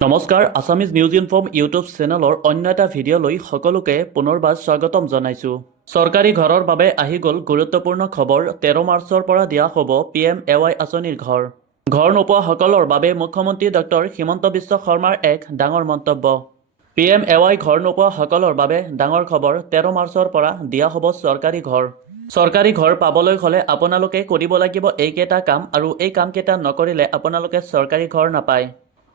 নমস্কাৰ Assamese news inform YouTube চেনেলৰ অন্য এটা ভিডিঅ'লৈ সকলোকে পুনৰবাৰ স্বাগতম জনাইছোঁ। চৰকাৰী ঘৰৰ বাবে আহি গ'ল গুৰুত্বপূৰ্ণ খবৰ। 13 মাৰ্চৰ পৰা দিয়া হ'ব PMAY আঁচনিৰ ঘৰ। ঘৰ নোপোৱাসকলৰ বাবে মুখ্যমন্ত্ৰী ডক্টৰ হিমন্ত বিশ্ব শৰ্মাৰ এক ডাঙৰ মন্তব্য। PMAY ঘৰ নোপোৱাসকলৰ বাবে ডাঙৰ খবৰ। 13 মাৰ্চৰ পৰা দিয়া হ'ব চৰকাৰী ঘৰ। চৰকাৰী ঘৰ পাবলৈ হ'লে আপোনালোকে কৰিব লাগিব এইকেইটা কাম, আৰু এই কামকেইটা নকৰিলে আপোনালোকে চৰকাৰী ঘৰ নাপায়।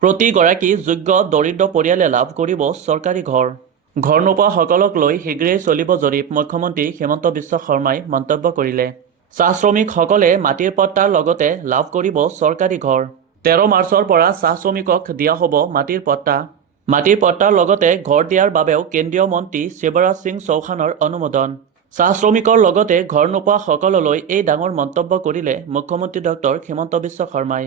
প্ৰতিগৰাকী যোগ্য দৰিদ্ৰ পৰিয়ালে লাভ কৰিব চৰকাৰী ঘৰ। ঘৰ নোপোৱাসকলক লৈ শীঘ্ৰেই চলিব জৰীপ, মুখ্যমন্ত্ৰী হিমন্ত বিশ্ব শৰ্মাই মন্তব্য কৰিলে। চাহ শ্ৰমিকসকলে মাটিৰ পট্টাৰ লগতে লাভ কৰিব চৰকাৰী ঘৰ। 13 মাৰ্চৰ পৰা চাহ শ্ৰমিকক দিয়া হ'ব মাটিৰ পট্টা। মাটিৰ পট্টাৰ লগতে ঘৰ দিয়াৰ বাবেও কেন্দ্ৰীয় মন্ত্ৰী শিৱৰাজ সিং চৌহানৰ অনুমোদন। চাহ শ্ৰমিকৰ লগতে ঘৰ নোপোৱাসকললৈ এই ডাঙৰ মন্তব্য কৰিলে মুখ্যমন্ত্ৰী ডক্টৰ হিমন্ত বিশ্ব শৰ্মাই।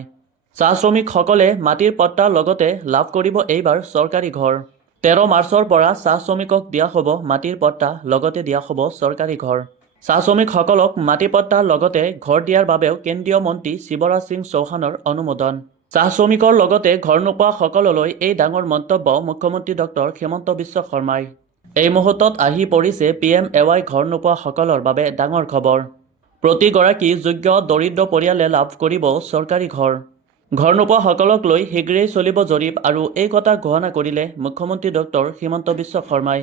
চাহ শ্ৰমিকসকলে মাটিৰ পট্টাৰ লগতে লাভ কৰিব এইবাৰ চৰকাৰী ঘৰ। 13 মাৰ্চৰ পৰা চাহ শ্ৰমিকক দিয়া হ'ব মাটিৰ পট্টা, লগতে দিয়া হ'ব চৰকাৰী ঘৰ। চাহ শ্ৰমিকসকলক মাটি পট্টাৰ লগতে ঘৰ দিয়াৰ বাবেও কেন্দ্ৰীয় মন্ত্ৰী শিৱৰাজ সিং চৌহানৰ অনুমোদন। চাহ শ্ৰমিকৰ লগতে ঘৰ নোপোৱাসকললৈ এই ডাঙৰ মন্তব্য মুখ্যমন্ত্ৰী ডক্টৰ হিমন্ত বিশ্ব শৰ্মাই। এই মুহূৰ্তত আহি পৰিছে PMAY ঘৰ নোপোৱাসকলৰ বাবে ডাঙৰ খবৰ। প্ৰতিগৰাকী যোগ্য দৰিদ্ৰ পৰিয়ালে লাভ কৰিব চৰকাৰী ঘৰ। ঘৰ নোপোৱাসকলক লৈ শীঘ্ৰেই চলিব জৰীপ, আৰু এই কথা ঘোষণা কৰিলে মুখ্যমন্ত্ৰী ডক্টৰ হিমন্ত বিশ্ব শৰ্মাই।